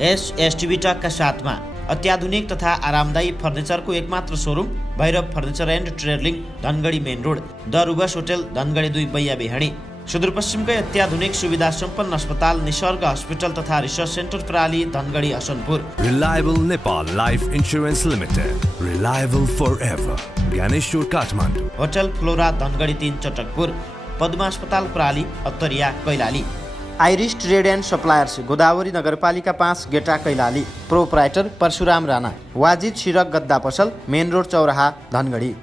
यस STV टकका साथमा अत्याधुनिक तथा आरामदायी फर्निचरको एकमात्र showroom Bhairav furniture and trading Dhangadhi main road, the रुबस होटल धनगढी 2 बैया बिहाडी। सुदूरपश्चिमकै अत्याधुनिक सुविधा सम्पन्न अस्पताल निसर्ग हस्पिटल तथा रिसर्च सेन्टर प्राली Dhangadhi Asanpur. Reliable Nepal Life Insurance Limited. Reliable forever. Gyaneshwor Kathmandu. Hotel Flora Dhangadhi 3 Chatakpur. Padma अस्पताल प्राली Attariya Kailali. Iris trade and suppliers Godavari नगरपालिका 5 गेटा कैलाली। प्रोप्राइटर परशुराम राणा। वाजिद सिरक गद्दा पसल मेन रोड चौराहा धनगढी।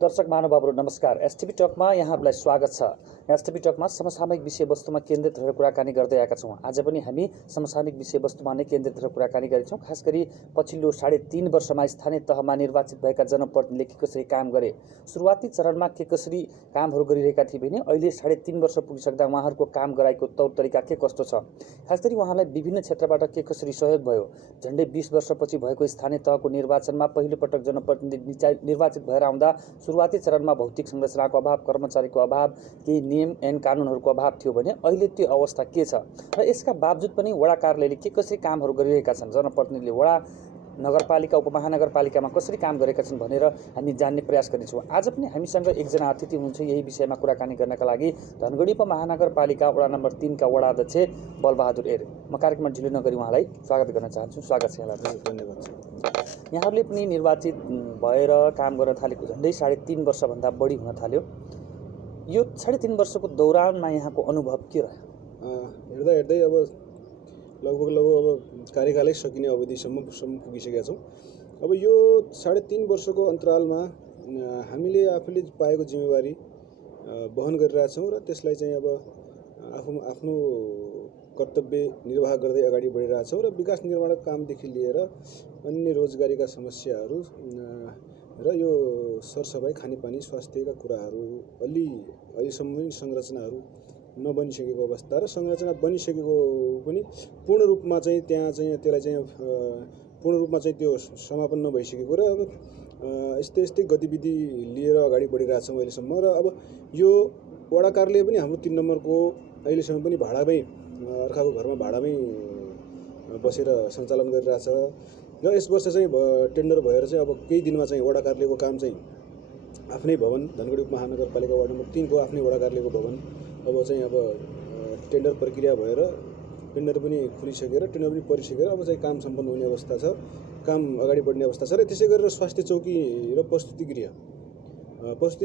दर्शक महानुभावहरू नमस्कार। एसटिभी टकमा यहाँहरूलाई स्वागत छ। एसटिभी टकमा समसामयिक विषयवस्तुमा केन्द्रित रहेर कुराकानी गर्दै आएका छौँ। आज पनि हामी समसामयिक विषयवस्तुमा नै केन्द्रित रहेर कुराकानी गरेछौँ। खास गरी पछिल्लो 3.5 वर्षमा स्थानीय तहमा निर्वाचित भएका जनप्रतिनिधिले के कसरी काम गरे, सुरुवाती चरणमा के कसरी कामहरू गरिरहेका थिए भने अहिले 3.5 वर्ष पुगिसक्दा उहाँहरूको काम गराएको तौर तरिका के कस्तो छ, खास गरी उहाँलाई विभिन्न क्षेत्रबाट के कसरी सहयोग भयो, झन्डै 20 वर्षपछि भएको स्थानीय तहको निर्वाचनमा पहिलो पटक जनप्रतिनिधि निर्वाचित भएर आउँदा सुरुवाती चरणमा भौतिक संरचनाको अभाव, कर्मचारीको अभाव, केही नियम एन कानुनहरूको अभाव थियो भने अहिले त्यो अवस्था के छ र यसका बावजुद पनि वडा कार्यालयले के कसरी कामहरू गरिरहेका छन्, जनप्रतिनिधिले वडा नगरपालिका उपमहानगरपालिकामा कसरी काम गरेका छन् भनेर हामी जान्ने प्रयास गर्नेछौँ। आज पनि हामीसँग एकजना अतिथि हुनुहुन्छ यही विषयमा कुराकानी गर्नका लागि। धनगढी उपमहानगरपालिका वडा नम्बर 3 का वडा अध्यक्ष बलबहादुर एर। म कार्यक्रममा ढिलो नगरी उहाँलाई स्वागत गर्न चाहन्छु। स्वागत छ यहाँलाई। धन्यवाद। यहाँहरूले पनि निर्वाचित भएर काम गर्न थालेको झन्डै 3.5 वर्षभन्दा बढी हुन थाल्यो। यो 3.5 वर्षको दौरानमा यहाँको अनुभव के रह्यो? हेर्दै अब लगभग कार्यकालै सकिने अवधिसम्म पुगिसकेका छौँ। अब यो 3.5 वर्षको अन्तरालमा हामीले आफूले पाएको जिम्मेवारी वहन गरिरहेछौँ र त्यसलाई चाहिँ अब आफ्नो कर्तव्य निर्वाह गर्दै अगाडि बढिरहेछौँ र विकास निर्माणको कामदेखि लिएर अन्य रोजगारीका समस्याहरू र यो सरसफाइ, खानेपानी, स्वास्थ्यका कुराहरू अहिलेसम्म पनि संरचनाहरू नबनिसकेको अवस्था र संरचना बनिसकेको पनि पूर्ण रूपमा चाहिँ त्यहाँ चाहिँ त्यसलाई चाहिँ पूर्ण रूपमा चाहिँ त्यो समापन नभइसकेको र अब यस्तै गतिविधि लिएर अगाडि बढिरहेछौँ अहिलेसम्म। र अब यो वडा कार्यालय पनि हाम्रो 3 नम्बरको अहिलेसम्म पनि भाडामै अर्काको घरमा भाडामै बसेर सञ्चालन गरिरहेछ र यस वर्ष चाहिँ टेन्डर भएर चाहिँ अब केही दिनमा चाहिँ वडा कार्यालयको काम चाहिँ आफ्नै भवन धनगढी उपमहानगरपालिका वार्ड नम्बर 3 को आफ्नै वडा कार्यालयको भवन अब टेन्डर प्रक्रिया भएर टेन्डर पनि खुलिसकेर टेन्डर पनि परिसकेर अब चाहिँ काम सम्पन्न हुने अवस्था छ, काम अगाडि बढ्ने अवस्था छ। र त्यसै गरेर स्वास्थ्य चौकी र प्रस्तुति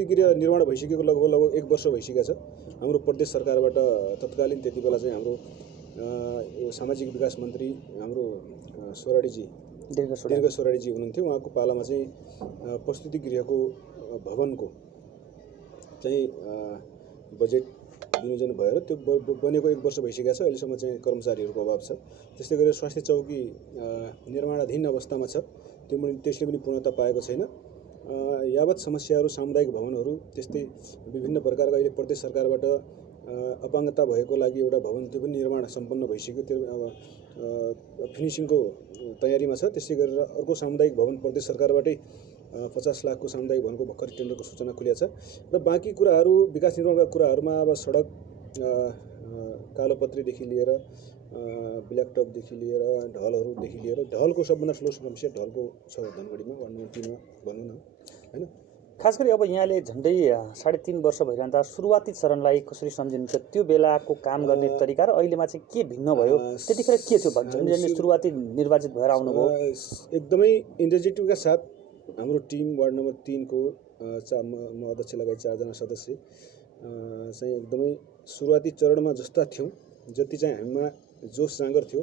गृह निर्माण भइसकेको लगभग 1 वर्ष भइसकेको छ। हाम्रो प्रदेश सरकारबाट तत्कालीन त्यति बेला चाहिँ हाम्रो सामाजिक विकास मन्त्री हाम्रो दीर्घ सोराडीजी हुनुहुन्थ्यो। उहाँको पालामा चाहिँ प्रस्तुति गृहको भवनको चाहिँ बजेट विनियोजन भएर त्यो बनेको 1 वर्ष भइसकेको छ। अहिलेसम्म चाहिँ कर्मचारीहरूको अभाव छ। त्यस्तै गरेर स्वास्थ्य चौकी निर्माणाधीन अवस्थामा छ, त्यसले पनि पूर्णता पाएको छैन। यावत समस्याहरू सामुदायिक भवनहरू त्यस्तै विभिन्न प्रकारका अहिले प्रदेश सरकारबाट अपाङ्गता भएको लागि एउटा भवन त्यो पनि निर्माण सम्पन्न भइसक्यो, त्यो फिनिसिङको तयारीमा छ। त्यसै गरेर अर्को सामुदायिक भवन प्रदेश सरकारबाटै 50 लाखको सामुदायिक भवनको भर्खर टेन्डरको सूचना खुलेको छ। र बाँकी कुराहरू विकास निर्माणका कुराहरूमा अब सडक कालोपत्रीदेखि लिएर ब्ल्याकटपदेखि लिएर ढलहरूदेखि लिएर ढलको सबभन्दा ठुलो समस्या ढलको छ धनगढीमा वार्ड नम्बर 3 मा भनौँ न, हैन। खास गरी अब यहाँले झन्डै 3.5 वर्ष भइरहँदा सुरुवाती चरणलाई कसरी सम्झिनुहुन्छ? त्यो बेलाको काम गर्ने तरिका र अहिलेमा चाहिँ के भिन्न भयो? त्यतिखेर के थियो झन्डै सुरुवाती निर्वाचित भएर आउनुभयो? एकदमै इनिसिएटिभका साथ हाम्रो टिम वार्ड नम्बर 3 को म अध्यक्ष लगायत 4 जना सदस्य चाहिँ एकदमै सुरुवाती चरणमा जस्ता थियौँ, जति चाहिँ हामीमा जोस जाँगर थियो,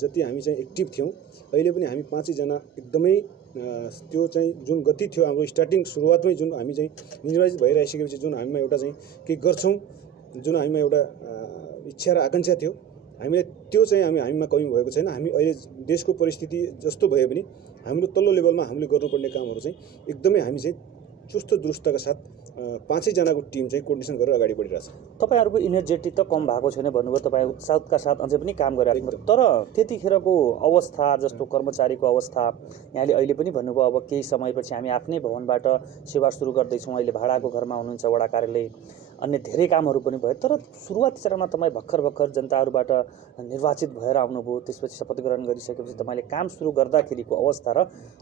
जति हामी चाहिँ एक्टिभ थियौँ, अहिले पनि हामी 5 जना एकदमै त्यो चाहिँ जुन गति थियो हाम्रो स्टार्टिङ सुरुवातमै जुन हामी चाहिँ निर्वाचित भइरहेसकेपछि जुन हामीमा एउटा चाहिँ केही गर्छौँ, जुन हामीमा एउटा इच्छा र आकाङ्क्षा थियो, हामीले त्यो चाहिँ हामीमा कमी भएको छैन। हामी अहिले देशको परिस्थिति जस्तो भए पनि हाम्रो तल्लो लेभलमा हामीले गर्नुपर्ने कामहरू चाहिँ एकदमै हामी चाहिँ चुस्त दुरुस्तका साथ 5 जनाको टिम चाहिँ कोर्डिनेसन गरेर अगाडि बढिरहेछ। तपाईँहरूको इनर्जेटी त कम भएको छैन भन्नुभयो, तपाईँ उत्साहका साथ अझै पनि काम गरिरहेको छ। तर त्यतिखेरको अवस्था जस्तो कर्मचारीको अवस्था यहाँले अहिले पनि भन्नुभयो अब केही समयपछि हामी आफ्नै भवनबाट सेवा सुरु गर्दैछौँ, अहिले भाडाको घरमा हुनुहुन्छ, वडा कार्यालय, अन्य धेरै कामहरू पनि भयो। तर सुरुवाती चरणमा तपाईँ भर्खर जनताहरूबाट निर्वाचित भएर आउनुभयो, त्यसपछि शपथ ग्रहण गरिसकेपछि तपाईँले काम सुरु गर्दाखेरिको अवस्था र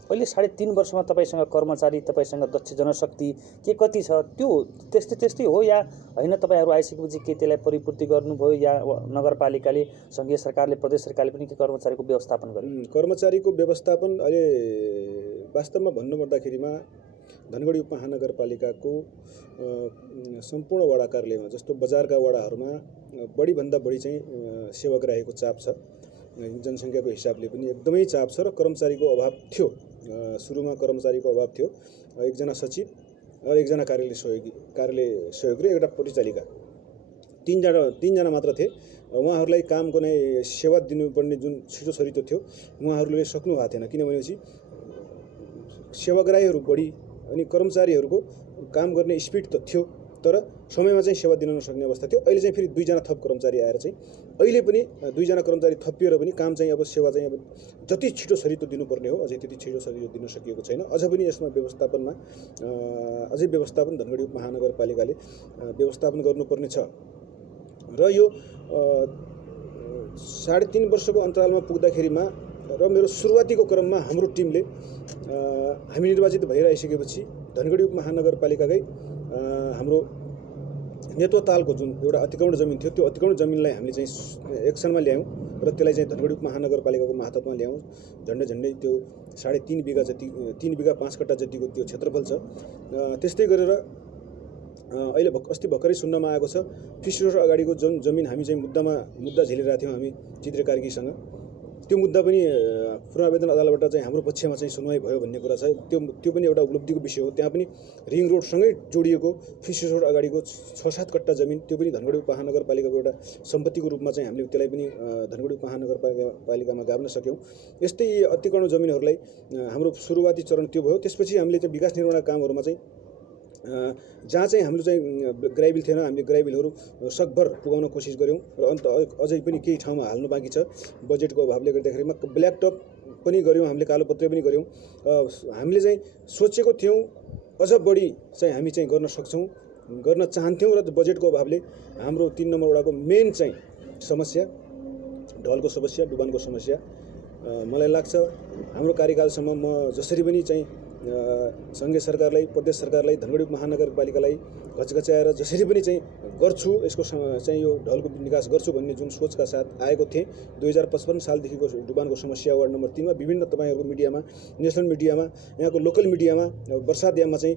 अहिले 3.5 वर्षमा तपाईँसँग कर्मचारी, तपाईँसँग दक्ष जनशक्ति के कति छ, त्यो त्यस्तै हो या होइन? तपाईँहरू आइसकेपछि के त्यसलाई परिपूर्ति गर्नुभयो या नगरपालिकाले, सङ्घीय सरकारले, प्रदेश सरकारले पनि के कर्मचारीको व्यवस्थापन गर्यो? कर्मचारीको व्यवस्थापन अहिले वास्तवमा भन्नुपर्दाखेरिमा धनगढी उपमहानगरपालिकाको सम्पूर्ण वडा कार्यालयमा जस्तो बजारका वडाहरूमा बढीभन्दा बढी चाहिँ सेवक रहेको चाप छ। जनसङ्ख्याको हिसाबले पनि एकदमै चाप छ र कर्मचारीको अभाव थियो। सुरुमा कर्मचारीको अभाव थियो। एकजना सचिव र एकजना कार्यालय सहयोगी र एउटा परिचालिका, तीनजना मात्र थिए। उहाँहरूलाई कामको नै सेवा दिनुपर्ने जुन छिटो छरितो थियो उहाँहरूले सक्नु भएको थिएन, किनभनेपछि सेवाग्राहीहरू बढी अनि कर्मचारीहरूको काम गर्ने स्पिड त थियो तर समयमा चाहिँ सेवा दिन नसक्ने अवस्था थियो। अहिले चाहिँ फेरि 2 जना थप कर्मचारी आएर चाहिँ अहिले पनि 2 जना कर्मचारी थपिएर पनि काम चाहिँ अब सेवा चाहिँ अब जति छिटो छरितो दिनुपर्ने हो अझै त्यति छिटो छरितो दिन सकिएको छैन। अझ पनि यसमा व्यवस्थापनमा अझै व्यवस्थापन धनगढी उपमहानगरपालिकाले व्यवस्थापन गर्नुपर्ने छ र यो 3.5 वर्षको अन्तरालमा पुग्दाखेरिमा र मेरो सुरुवातीको क्रममा हाम्रो टिमले हामी निर्वाचित भइरहेसकेपछि धनगढी उपमहानगरपालिकाकै हाम्रो नेतोतालको जुन एउटा अतिक्रमण जमिन थियो त्यो अतिक्रमण जमिनलाई हामीले चाहिँ एक्सनमा ल्यायौँ र त्यसलाई चाहिँ धनगढी उपमहानगरपालिकाको मातहतमा ल्यायौँ। झन्डै त्यो 3.5 बिघा जति 3 बिघा 5 कट्टा जतिको त्यो क्षेत्रफल छ। त्यस्तै गरेर अहिले अस्ति भर्खरै सुन्नमा आएको छ फिसरोड अगाडिको जुन जमिन हामी चाहिँ मुद्दा झेलिरहेका थियौँ हामी चित्र कार्कीसँग, त्यो मुद्दा पनि पुनरावेदन अदालतबाट चाहिँ हाम्रो पक्षमा चाहिँ सुनवाई भयो भन्ने कुरा छ। त्यो पनि एउटा उपलब्धिको विषय हो। त्यहाँ पनि रिङ रोडसँगै जोडिएको फिसरोड अगाडिको 6-7 कट्टा जमिन त्यो पनि धनगढी उपमहानगरपालिकाको एउटा सम्पत्तिको रूपमा चाहिँ हामीले त्यसलाई पनि धनगढी उपमहानगरपालिकामा गाभ्न सक्यौँ। यस्तै अतिक्रमण जमिनहरूलाई हाम्रो सुरुवाती चरण त्यो भयो। त्यसपछि हामीले चाहिँ विकास निर्माण कामहरूमा चाहिँ जहाँ चाहिँ हाम्रो चाहिँ ग्राइबिल थिएन हामीले ग्राइबिलहरू सकभर पुगाउन कोसिस गऱ्यौँ र अन्त अझै पनि केही ठाउँमा हाल्नु बाँकी छ बजेटको अभावले गर्दाखेरिमा। ब्ल्याक टप पनि गऱ्यौँ हामीले, कालोपत्रे पनि गऱ्यौँ। हामीले चाहिँ सोचेको थियौँ अझ बढी चाहिँ हामी चाहिँ गर्न सक्छौँ, गर्न चाहन्थ्यौँ र बजेटको अभावले हाम्रो 3 नम्बर वडाको मेन चाहिँ समस्या ढलको समस्या, डुबानको समस्या मलाई लाग्छ हाम्रो कार्यकालसम्म म जसरी पनि चाहिँ सङ्घीय सरकारलाई, प्रदेश सरकारलाई, धनगढी महानगरपालिकालाई घचघच्याएर जसरी पनि चाहिँ गर्छु, यसको चाहिँ यो ढलको निकास गर्छु भन्ने जुन सोचका साथ आएको थिएँ। 2055 सालदेखिको डुबानको समस्या वार्ड नम्बर 3 मा विभिन्न तपाईँहरूको मिडियामा, नेसनल मिडियामा, यहाँको लोकल मिडियामा वर्षात याममा चाहिँ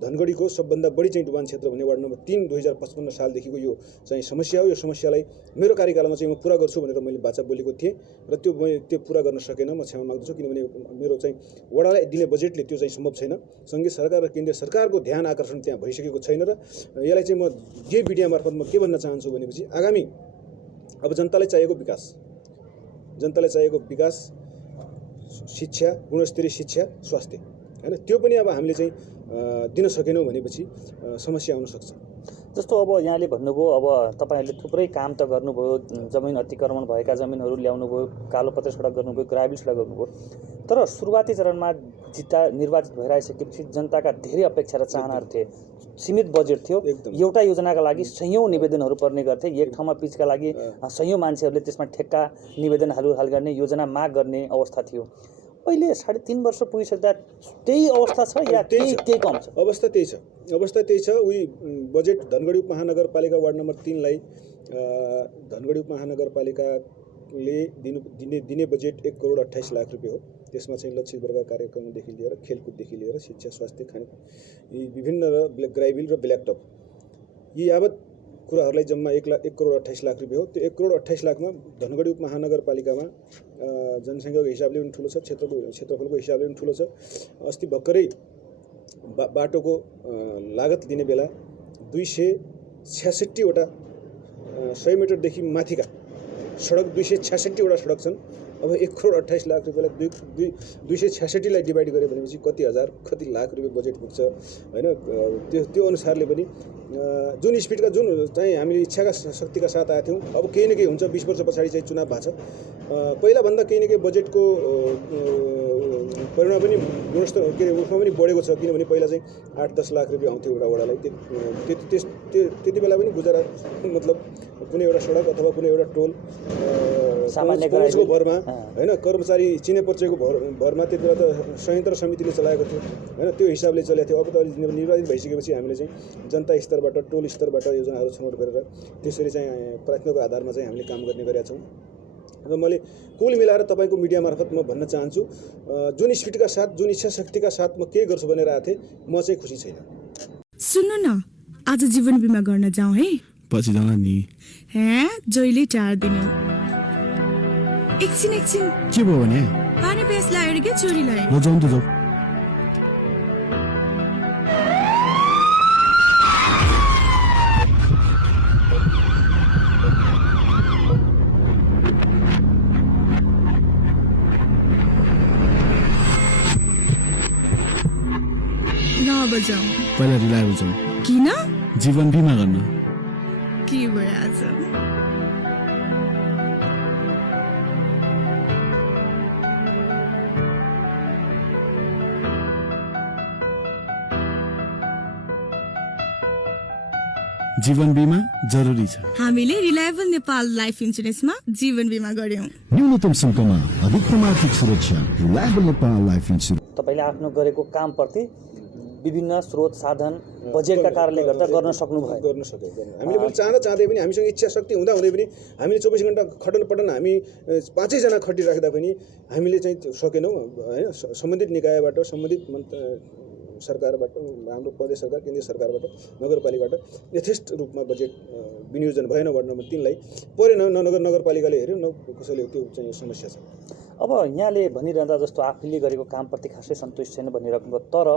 धनगढीको सबभन्दा बढी चाहिँ डुबान क्षेत्र भन्ने वार्ड नम्बर 3 2055 सालदेखिको यो चाहिँ समस्या हो। यो समस्यालाई मेरो कार्यकालमा चाहिँ म पुरा गर्छु भनेर मैले बाचा बोलेको थिएँ र त्यो पुरा गर्न सकेन। म क्षमा माग्दछु, किनभने मेरो चाहिँ वडालाई दिने बजेटले त्यो चाहिँ सम्भव छैन। सङ्घीय सरकार र केन्द्रीय सरकारको ध्यान आकर्षण त्यहाँ भइसकेको छैन र यसलाई चाहिँ म यही मिडिया मार्फत म के भन्न चाहन्छु भनेपछि आगामी अब जनतालाई चाहिएको विकास, शिक्षा, गुणस्तरीय शिक्षा, स्वास्थ्य, हैन, त्यो पनि अब हामीले चाहिँ दिन सकेनौँ भनेपछि समस्या आउन सक्छ। जस्तो अब यहाँले भन्नुभयो अब तपाईँहरूले थुप्रै काम त गर्नुभयो, जमिन अतिक्रमण भएका जमिनहरू ल्याउनुभयो, कालोपत्रे सडक गर्नुभयो, ग्राभिल सडक गर्नुभयो, तर सुरुवाती चरणमा निर्वाचित भइरहेसकेपछि जनताका धेरै अपेक्षा र चाहनाहरू थिए। सीमित बजेट थियो, एउटा योजनाका लागि सयौँ निवेदनहरू पर्ने गर्थे। एक ठाउँमा पिचका लागि सयौँ मान्छेहरूले त्यसमा ठेक्का निवेदनहरू हाल गर्ने, योजना माग गर्ने अवस्था थियो। अहिले 3.5 वर्ष पुगिसक्दा त्यही अवस्था छ या केही कम छ? अवस्था त्यही छ। उही बजेट धनगढी उपमहानगरपालिका वार्ड नम्बर 3 लाई धनगढी उपमहानगरपालिकाले दिने बजेट 1 करोड 28 लाख रुपियाँ हो। त्यसमा चाहिँ लक्षित वर्ग कार्यक्रमदेखि लिएर खेलकुददेखि लिएर शिक्षा, स्वास्थ्य, खाने यी विभिन्न र ग्राइबिल र ब्ल्याक टप यी यावत कुराहरूलाई जम्मा 1 करोड 28 लाख रुपियाँ हो। त्यो 1 करोड 28 लाखमा धनगढी उपमहानगरपालिकामा जनसङ्ख्याको हिसाबले पनि ठुलो छ, क्षेत्रफलको हिसाबले पनि ठुलो छ। अस्ति भर्खरै बाटोको लागत दिने बेला 266 वटा 100 मिटरदेखि माथिका सडक 266 वटा सडक छन्। अब 1,28,00,000 रुपियाँलाई 266 डिभाइड गऱ्यो भनेपछि कति हजार कति लाख रुपियाँ बजेट पुग्छ होइन। त्यो अनुसारले पनि जुन स्पिडका जुन चाहिँ हामीले इच्छाका शक्तिका साथ आएको थियौँ, अब केही न केही हुन्छ। 20 वर्ष पछाडि चाहिँ चुनाव भएको छ, पहिलाभन्दा केही न केही बजेटको परिमाण पनि गुणस्तर के अरे उसमा पनि बढेको छ। किनभने पहिला चाहिँ 8-10 लाख रुपियाँ आउँथ्यो एउटा वडालाई, त्यति बेला पनि गुजरात मतलब कुनै एउटा सडक अथवा कुनै एउटा टोल पहुँचको भरमा होइन, कर्मचारी चिने परिचयको भरमा त्यति बेला त संयन्त्र समितिले चलाएको थियो होइन, त्यो हिसाबले चलेको थियो। अब त निर्वाचित भइसकेपछि हामीले चाहिँ जनता स्तरबाट टोल स्तरबाट योजनाहरू छनौट गरेर त्यसरी चाहिँ प्राथमिकको आधारमा चाहिँ हामीले काम गर्ने गरेका छौँ। र मैले कुल मिलाएर तपाईँको मिडिया मार्फत म भन्न चाहन्छु, जुन स्पिडका साथ जुन इच्छा शक्तिका साथ म के गर्छु भनेर आएको थिएँ, म चाहिँ खुसी छैन। सुन्नु न, आज जीवन बिमा गर्न जाउँ है? पछि जाँला नि। जहिले टार्दिनु। एकछिन के भयो भने? पानी प्यास लाग्यो क्या छोरीलाई। ल जाउँ त जाउँ। बजाऊ पहिला रिलायबल जाउँ। किन? जीवन बिमा गर्न। के भयो आज? जीवन बिमा जरुरी छ। हामीले रिलायबल नेपाल लाइफ इन्सुरेन्समा जीवन बिमा गर्यौं। न्यूनतम शुल्कमा अधिकतम आर्थिक सुरक्षा। Reliable Nepal life insurance. तपाईले आफ्नो गरेको कामप्रति विभिन्न स्रोत साधन बजेटका कारणले गर्दा गर्न सक्नुभयो। गर्न सक्यो। हामीले पनि चाहँदै पनि हामीसँग इच्छा शक्ति हुँदा पनि हामीले 24 घण्टा खटन पटन हामी 5 जना खटिराख्दा पनि हामीले चाहिँ सकेनौँ हैन। सम्बन्धित निकायबाट सम्बन्धित सरकारबाट हाम्रो प्रदेश सरकार केन्द्रीय सरकारबाट नगरपालिकाबाट यथेष्ट रूपमा बजेट विनियोजन भएन। वार्ड नम्बर 3 लाई परेन, नगरपालिकाले हेर्यो न कसैले, त्यो चाहिँ समस्या छ। अब यहाँले भनिरहँदा जस्तो आफूले गरेको कामप्रति खासै सन्तुष्ट छैन भनिराख्नु, तर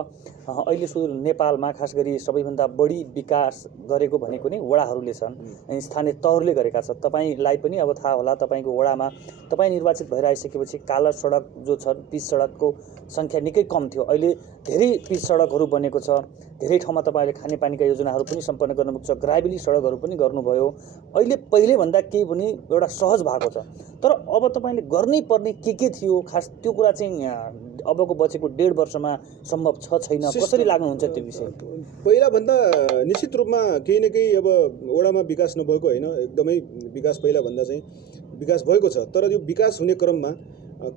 अहिले सुदूर नेपालमा खास गरी सबैभन्दा बढी विकास गरेको भनेको नै वडाहरूले छन्, स्थानीय तहहरूले गरेका छन्। तपाईलाई पनि अब थाहा होला, तपाईको वडामा तपाईँ निर्वाचित भएर आइसकेपछि काला सडक जो छ, पिच सडकको सङ्ख्या निकै कम थियो। अहिले धेरै पिच सडकहरू बनेको छ। धेरै ठाउँमा तपाईँले खानेपानीका योजनाहरू पनि सम्पन्न गर्नुभएको छ, ग्राभेली सडकहरू पनि गर्नुभयो। अहिले पहिलेभन्दा केही पनि एउटा सहज भएको छ। तर अब तपाईँले गर्नै पर्ने के थियो खास, त्यो कुरा चाहिँ अबको बचेको 1.5 वर्षमा सम्भव छ छैन, कसरी लाग्नुहुन्छ त्यो विषय? पहिलाभन्दा निश्चित रूपमा केही न केही अब वडामा विकास नभएको होइन, एकदमै विकास पहिलाभन्दा चाहिँ विकास भएको छ। तर यो विकास हुने क्रममा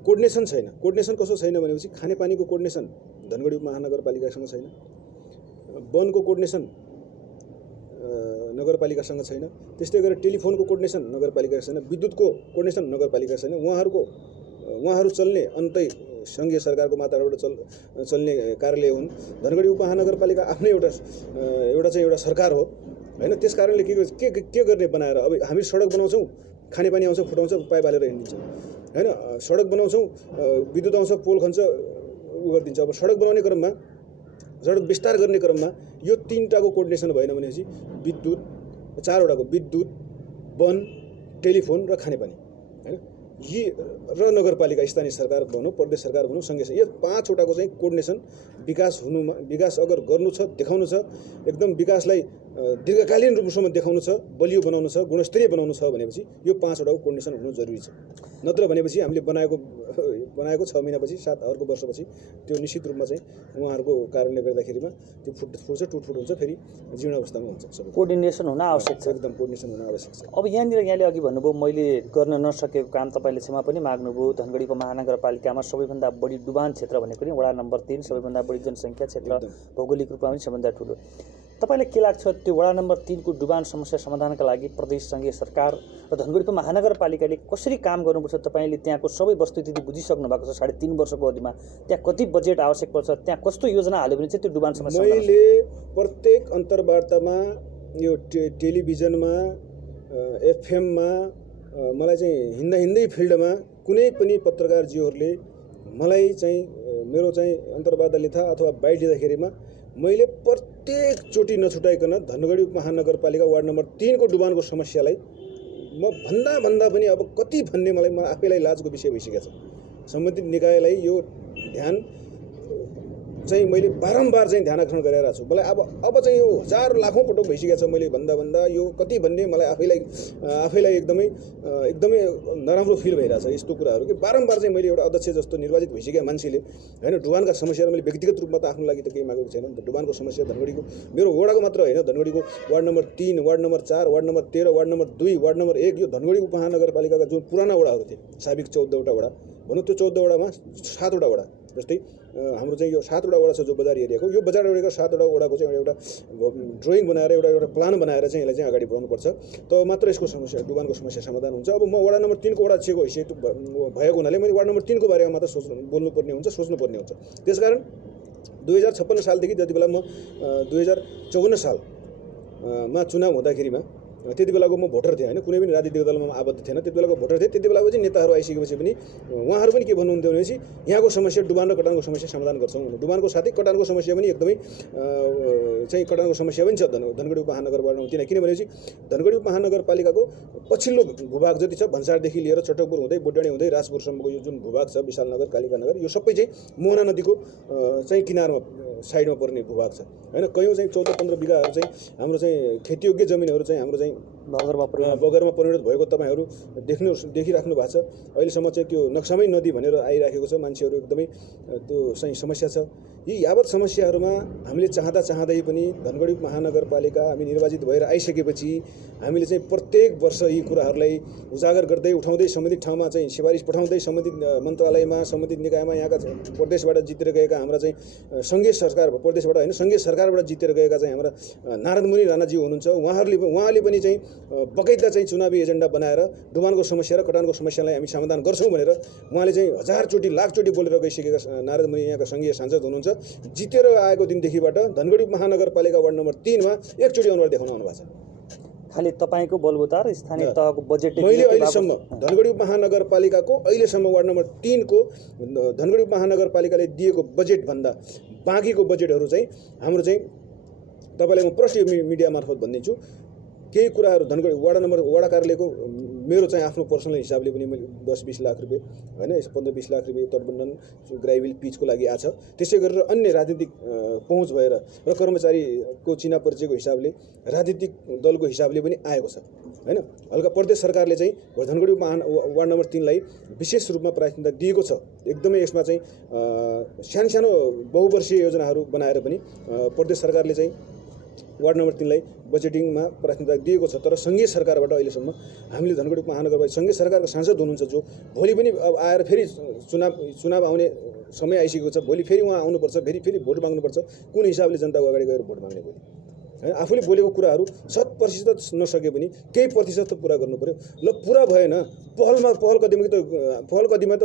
कोर्डिनेसन छैन। कोर्डिनेसन कसो छैन भनेपछि खानेपानीको कोर्डिनेसन धनगढी महानगरपालिकासँग छैन, वनको कोर्डिनेसन नगरपालिकासँग छैन, त्यस्तै गरेर टेलिफोनको कोर्डिनेसन नगरपालिकासँग छैन, विद्युतको कोर्डिनेसन नगरपालिकासँग छैन। उहाँहरू चल्ने अन्तै सङ्घीय सरकारको मात्राबाट चल्ने कार्यालय हुन्। धनगढी उपमहानगरपालिका आफ्नै एउटा सरकार हो हैन। त्यस कारणले के गर्ने बनाएर अब हामी सडक बनाउँछौँ, खानेपानी आउँछ, फुटाउँछ, पाइप हालेर हिँडिन्छ हैन। सडक बनाउँछौँ, विद्युत आउँछ, पोल खन्छ, उ गरिदिन्छ। अब सडक बनाउने क्रममा, सडक विस्तार गर्ने क्रममा यो 3टाको कोर्डिनेसन भएन भनेपछि विद्युत, 4वटाको विद्युत, वन, टेलिफोन र खानेपानी हैन, यी र नगरपालिका स्थानीय सरकार भनौँ, प्रदेश सरकार भनौँ, सङ्घीय, यो 5वटाको चाहिँ कोर्डिनेसन विकास अगर गर्नु छ, देखाउनु छ, एकदम विकासलाई दीर्घकालीन रूपसम्म देखाउनु छ, बलियो बनाउनु छ, गुणस्तरीय बनाउनु छ भनेपछि यो 5वटाको कोर्डिनेसन हुनु जरुरी छ। नत्र भनेपछि हामीले बनाएको 6 महिनापछि 7 वर्षपछि त्यो निश्चित रूपमा चाहिँ उहाँहरूको कारणले गर्दाखेरिमा त्यो फुट्छ, टुटफुट हुन्छ, फेरि जीर्ण अवस्थामा हुन्छ। सबै कोर्डिनेसन हुन आवश्यक छ, एकदम कोर्डिनेसन हुन आवश्यक छ। अब यहाँले अघि भन्नुभयो मैले गर्न नसकेको काम, तपाईँले क्षमा पनि माग्नुभयो। धनगढी महानगरपालिकामा सबैभन्दा बढी डुबान क्षेत्र भनेको नि वडा नम्बर 3, सबैभन्दा बढी जनसङ्ख्या क्षेत्र, भौगोलिक रूपमा पनि सबैभन्दा ठुलो। तपाईँलाई के लाग्छ त्यो वडा नम्बर 3 को डुबान समस्या समाधानका लागि प्रदेश सङ्घीय सरकार र धनगढी महानगरपालिकाले कसरी काम गर्नुपर्छ? तपाईँले त्यहाँको सबै वस्तुस्थिति बुझिसक्नु भएको छ 3.5 वर्षको अवधिमा, त्यहाँ कति बजेट आवश्यक पर्छ, त्यहाँ कस्तो योजना हाल्यो भने चाहिँ त्यो डुबान समस्या? मैले प्रत्येक अन्तर्वार्तामा, यो टेलिभिजनमा, एफएममा, मलाई चाहिँ हिँड्दै फिल्डमा कुनै पनि पत्रकारज्यूहरूले मलाई चाहिँ मेरो चाहिँ अन्तर्वार्ता लिँदा अथवा बाइट लिँदाखेरिमा मैले प्रत्येक चोटि नछुटाइकन धनगढी महानगरपालिका वार्ड नम्बर 3 को डुबानको समस्यालाई म भन्दा पनि अब कति भन्ने मलाई आफैलाई लाजको विषय भइसकेको छ। सम्बन्धित निकायलाई यो ध्यान चाहिँ मैले बारम्बार चाहिँ ध्यान आकर्षण गरिरहेको छु। मलाई अब चाहिँ यो हजार लाखौँ पटक भइसकेको छ। मैले भन्दा यो कति भन्ने मलाई आफैलाई एकदमै नराम्रो फिल भइरहेछ यस्तो कुराहरू कि बारम्बार चाहिँ मैले एउटा अध्यक्ष जस्तो निर्वाचित भइसकेको मान्छेले हैन डुबानका समस्याहरू मैले व्यक्तिगत रूपमा त आफ्नो लागि त केही मागेको छैन नि त। डुबानको समस्या धनगढीको मेरो वडाको मात्र होइन, धनगढीको ward number 3, ward number 4, ward number 13, ward number 2, ward number 1 यो धनगढी उपमहानगरपालिकाका जुन पुराना वडाहरू थिए, साबिक 14वटा वडा भनौँ, त्यो 14 वडामा 7वटा वडा जस्तै हाम्रो चाहिँ यो 7वटा वडा छ जो बजार एरियाको, यो बजार एरियाको 7वटा वडाको चाहिँ एउटा ड्रइङ बनाएर एउटा प्लान बनाएर चाहिँ यसलाई चाहिँ अगाडि बढाउनुपर्छ, तब मात्र यसको समस्या डुबानको समस्या समाधान हुन्छ। अब म वडा नम्बर 3 को वडा अध्यक्षको हैसियत भएको हुनाले मैले वार्ड नम्बर 3 को बारेमा मात्र बोल्नुपर्ने हुन्छ, सोच्नुपर्ने हुन्छ। त्यसकारण 2056 सालदेखि जति बेला म 2054 सालमा चुनाव हुँदाखेरिमा त्यति बेलाको म भोटर थिएँ हैन, कुनै पनि राजनीतिक दलमा आबद्ध थिएन, त्यति बेलाको भोटर थिएँ। त्यति बेलाको चाहिँ नेताहरू आइसकेपछि पनि उहाँहरू पनि के भन्नुहुन्थ्यो भनेपछि यहाँको समस्या डुबान र कटानको समस्या समाधान गर्छौँ भने डुबानको साथै कटानको समस्या पनि एकदमै चाहिँ कटानको समस्या पनि छ धनगढी उपमहानगरबाट किनभनेपछि धनगढी उपमहानगरपालिकाको पछिल्लो भूभाग जति छ भन्सारदेखि लिएर चटकपुर हुँदै बोडाडी हुँदै राजपुरसम्मको यो जुन भूभाग छ विशालनगर कालिकानगर यो सबै चाहिँ मोहना नदीको चाहिँ किनारमा साइडमा पर्ने भूभाग छ हैन। कयौँ चाहिँ 14-15 बिघाहरू चाहिँ हाम्रो चाहिँ खेतीयोग्य जमिनहरू चाहिँ हाम्रो चाहिँ बगरमा परिणत भएको तपाईँहरू देखिराख्नु भएको छ। अहिलेसम्म चाहिँ त्यो नक्सामै नदी भनेर आइराखेको छ, मान्छेहरू एकदमै त्यो चाहिँ समस्या छ। यी यावत समस्याहरूमा हामीले चाहँदै पनि धनगढी महानगरपालिका हामी निर्वाचित भएर आइसकेपछि हामीले चाहिँ प्रत्येक वर्ष यी कुराहरूलाई उजागर गर्दै उठाउँदै सम्बन्धित ठाउँमा चाहिँ सिफारिस पठाउँदै सम्बन्धित मन्त्रालयमा सम्बन्धित निकायमा यहाँका प्रदेशबाट जितेर गएका हाम्रा चाहिँ सङ्घीय सरकार प्रदेशबाट होइन सङ्घीय सरकारबाट जितेर गएका चाहिँ हाम्रा नारदमुनि राणाजी हुनुहुन्छ, उहाँले पनि चाहिँ बगैँचा चाहिँ चुनावी एजेन्डा बनाएर डुबानको समस्या र कटानको समस्यालाई हामी समाधान गर्छौँ भनेर उहाँले चाहिँ 1000 लाखचोटि बोलेर गइसकेका नारदमुनि यहाँका सङ्घीय सांसद हुनुहुन्छ। जितेर आएको दिनदेखिबाट धनगढी महानगरपालिका वार्ड नम्बर 3 मा एकचोटि अनुहार देखाउन आउनु भएको छ। खाली तपाईँको बलबुता र स्थानीय तहको बजेट मैले अहिलेसम्म धनगढी महानगरपालिकाको अहिलेसम्म वार्ड नम्बर 3 को धनगढी महानगरपालिकाले दिएको बजेट भन्दा बाँकीको बजेटहरू चाहिँ हाम्रो चाहिँ तपाईँलाई म प्रश्न मिडिया मार्फत भनिदिन्छु। केही कुराहरू धनगढी वडा कार्यालयको मेरो चाहिँ आफ्नो पर्सनल हिसाबले पनि मैले 10-20 लाख रुपियाँ होइन 15-20 लाख रुपियाँ तटबन्धन ग्राइभिल पिचको लागि आछ। त्यसै गरेर अन्य राजनीतिक पहुँच भएर र कर्मचारीको चिना परिचयको हिसाबले राजनीतिक दलको हिसाबले पनि आएको छ हैन। हल्का प्रदेश सरकारले चाहिँ धनगढी वार्ड नम्बर 3 लाई विशेष रूपमा प्राथमिकता दिएको छ। एकदमै यसमा चाहिँ सानो बहुवर्षीय योजनाहरू बनाएर पनि प्रदेश सरकारले चाहिँ वार्ड नम्बर 3 लाई बजेटिङमा प्राथमिकता दिएको छ। तर सङ्घीय सरकारबाट अहिलेसम्म हामीले धनगढी महानगरपालिका सङ्घीय सरकारका सांसद हुनुहुन्छ जो भोलि पनि अब आएर फेरि चुनाव आउने समय आइसकेको छ। भोलि फेरि उहाँ आउनुपर्छ, फेरि भोट माग्नुपर्छ। कुन हिसाबले जनताको अगाडि गएर भोट माग्ने भोलि हैन। आफूले बोलेको कुराहरू 100% नसके पनि केही प्रतिशत त पुरा गर्नु पर्यो। ल पुरा भएन पहल कदममा त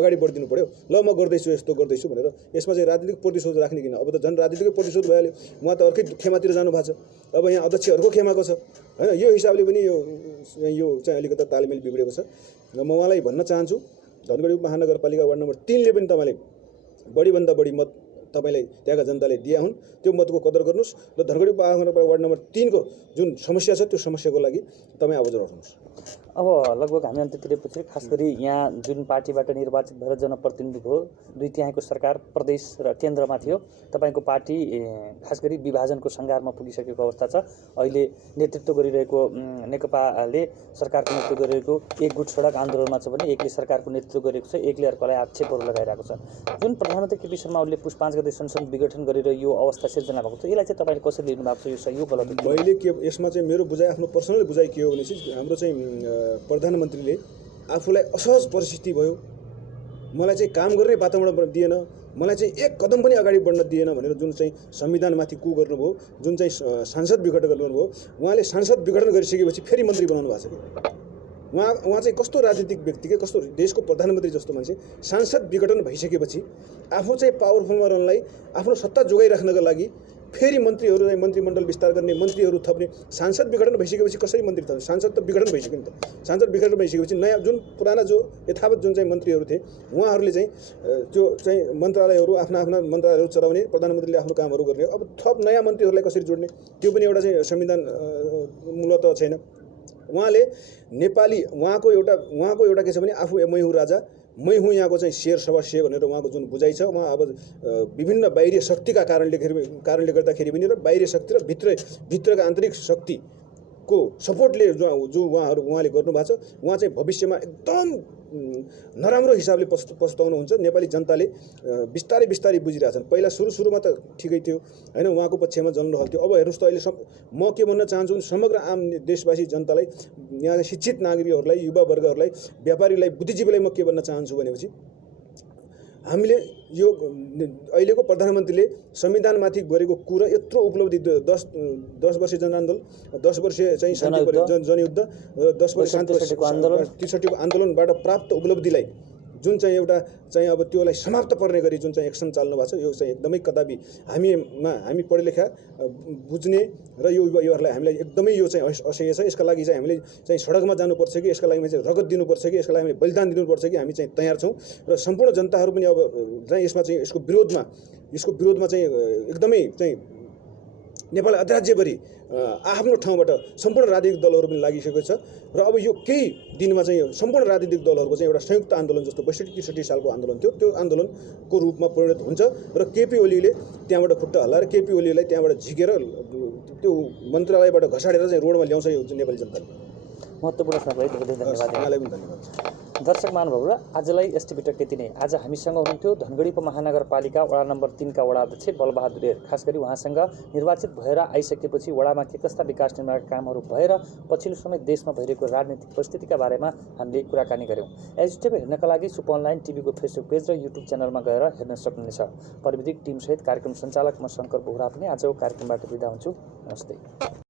अगाडि बढिदिनु पर्यो। ल म गर्दैछु यस्तो गर्दैछु भनेर यसमा चाहिँ राजनीतिक प्रतिशोध राख्ने किन? अब त झन् राजनीतिक प्रतिशोध भइहाल्यो। उहाँ त अर्कै खेमातिर जानु भएको छ। अब यहाँ अध्यक्षहरूको खेमाको छ हैन। यो हिसाबले पनि यो चाहिँ अलिकति तालमेल बिग्रेको छ। म उहाँलाई भन्न चाहन्छु धनगढी महानगरपालिका वार्ड नम्बर 3 ले पनि तपाईँले बढीभन्दा बढी मत तपाईँलाई त्यहाँका जनताले दिए हुन्, त्यो मतको कदर गर्नुहोस् र धनगढी महानगरपालिका वार्ड नम्बर 3 को जुन समस्या छ त्यो समस्याको लागि तपाईँ आवाज उठाउनुहोस्। अब लगभग हामी अन्त्यतिर पुग्छौँ। खास गरी यहाँ जुन पार्टीबाट निर्वाचित भएर जनप्रतिनिधि भयो, 2/3 सरकार प्रदेश र केन्द्रमा थियो। तपाईँको पार्टी खास गरी विभाजनको सङ्घारमा पुगिसकेको अवस्था छ। अहिले नेतृत्व गरिरहेको नेकपाले सरकारको नेतृत्व गरिरहेको एक गुट सडक आन्दोलनमा छ भने एकले सरकारको नेतृत्व गरेको छ, एकले अर्कोलाई आक्षेपहरू लगाइरहेको छ। जुन प्रधानमन्त्री केपी शर्मा ओलीले पुस 5 गते संसद विघटन गरेर यो अवस्था सिर्जना भएको छ, यसलाई चाहिँ तपाईँले कसरी लिनु भएको छ? यो सही हो गलत? मैले के यसमा चाहिँ मेरो बुझाइ आफ्नो पर्सनल बुझाइ के हो भने चाहिँ हाम्रो चाहिँ प्रधानमन्त्रीले आफूलाई असहज परिस्थिति भयो, मलाई चाहिँ काम गर्ने वातावरण दिएन, मलाई चाहिँ एक कदम पनि अगाडि बढ्न दिएन भनेर जुन चाहिँ संविधानमाथि कु गर्नुभयो, जुन चाहिँ सांसद विघटन गर्नुभयो, उहाँले सांसद विघटन गरिसकेपछि फेरि मन्त्री बनाउनु भएको छ कि उहाँ चाहिँ कस्तो राजनीतिक व्यक्ति के कस्तो देशको प्रधानमन्त्री जस्तो मान्छे सांसद विघटन भइसकेपछि आफू चाहिँ पावरफुलमा रहनलाई आफ्नो सत्ता जोगाइराख्नका लागि फेरि मन्त्रीहरूलाई मन्त्रीमण्डल विस्तार गर्ने मन्त्रीहरू थप्ने सांसद विघटन भइसकेपछि कसरी मन्त्री थप्ने? सांसद त विघटन भइसक्यो नि त। सांसद विघटन भइसकेपछि नयाँ जुन पुराना जो यथावत जुन चाहिँ मन्त्रीहरू थिए उहाँहरूले चाहिँ त्यो चाहिँ मन्त्रालयहरू आफ्ना मन्त्रालयहरू चलाउने, प्रधानमन्त्रीले आफ्नो कामहरू गर्ने। अब थप नयाँ मन्त्रीहरूलाई कसरी जोड्ने? त्यो पनि एउटा चाहिँ संविधान मूलत छैन। उहाँले नेपाली उहाँको एउटा के छ भने आफू मै हुँ राजा, मै हुँ यहाँको चाहिँ शेर सवासिए भनेर उहाँको जुन बुझाइ छ। उहाँ अब विभिन्न बाहिरी शक्तिका कारणले गर्दाखेरि पनि र बाहिरी शक्ति र भित्रका आन्तरिक शक्तिको सपोर्टले जो उहाँले गर्नुभएको छ, उहाँ चाहिँ भविष्यमा एकदम नराम्रो हिसाबले पस्ताउनुहुन्छ। नेपाली जनताले बिस्तारै बुझिरहेछन्। पहिला सुरुमा त ठिकै थियो हैन, उहाँको पक्षमा जनमहल थियो। अब हेर्नुहोस् त अहिले म के भन्न चाहन्छु भने समग्र आम देशवासी जनतालाई, यहाँ शिक्षित नागरिकहरूलाई, युवा वर्गहरूलाई, व्यापारीलाई, बुद्धिजीवीलाई म के भन्न चाहन्छु भनेपछि हामीले यो अहिलेको प्रधानमन्त्रीले संविधानमाथि गरेको कुरा यत्रो उपलब्धि 10 वर्ष जनआन्दोलन, 10 वर्ष चाहिँ जनयुद्ध, 10 वर्ष शान्ति 63 को आन्दोलनबाट प्राप्त उपलब्धिलाई जुन चाहिँ एउटा चाहिँ अब त्योलाई समाप्त पर्ने गरी जुन चाहिँ एक्सन चाल्नु भएको छ, यो चाहिँ एकदमै कदापि हामी पढे लेखा बुझ्ने र यो युवाहरूलाई हामीलाई एकदमै यो चाहिँ असह्य छ। यसका लागि चाहिँ हामीले चाहिँ सडकमा जानुपर्छ कि यसका लागि चाहिँ रगत दिनुपर्छ कि यसका लागि हामीले बलिदान दिनुपर्छ कि हामी चाहिँ तयार छौँ र सम्पूर्ण जनताहरू पनि अब चाहिँ यसमा चाहिँ यसको विरोधमा चाहिँ एकदमै चाहिँ नेपाल अधिराज्यभरि आफ्नो ठाउँबाट सम्पूर्ण राजनीतिक दलहरू पनि लागिसकेको छ र अब यो केही दिनमा चाहिँ सम्पूर्ण राजनीतिक दलहरूको चाहिँ एउटा संयुक्त आन्दोलन जस्तो 62-63 सालको आन्दोलन थियो, त्यो आन्दोलनको रूपमा परिणत हुन्छ र केपी ओलीले त्यहाँबाट खुट्टा हल्लाएर केपी ओलीलाई त्यहाँबाट झिकेर त्यो मन्त्रालयबाट घसाडेर चाहिँ रोडमा ल्याउँछ यो नेपाली जनताले। महत्त्वपूर्ण समयलाई धेरै धन्यवाद। यहाँलाई पनि धन्यवाद। दर्शक महानुभावहरू, आजलाई एसटिभी टक यति नै। आज हामीसँग हुनुहुन्थ्यो धनगढी उपमहानगरपालिका वडा नम्बर 3 का वडा अध्यक्ष बलबहादुर हेर। खास गरी उहाँसँग निर्वाचित भएर आइसकेपछि वडामा के कस्ता विकास निर्माण कामहरू भएर पछिल्लो समय देशमा भइरहेको राजनीतिक परिस्थितिका बारेमा हामीले कुराकानी गऱ्यौँ। एसटिभी हेर्नका लागि सुप अनलाइन टिभीको फेसबुक पेज र युट्युब च्यानलमा गएर हेर्न सक्नुहुनेछ। प्रविधिक टिमसहित कार्यक्रम सञ्चालक म शङ्कर बोहरा पनि आजको कार्यक्रमबाट बिदा हुन्छु। नमस्ते।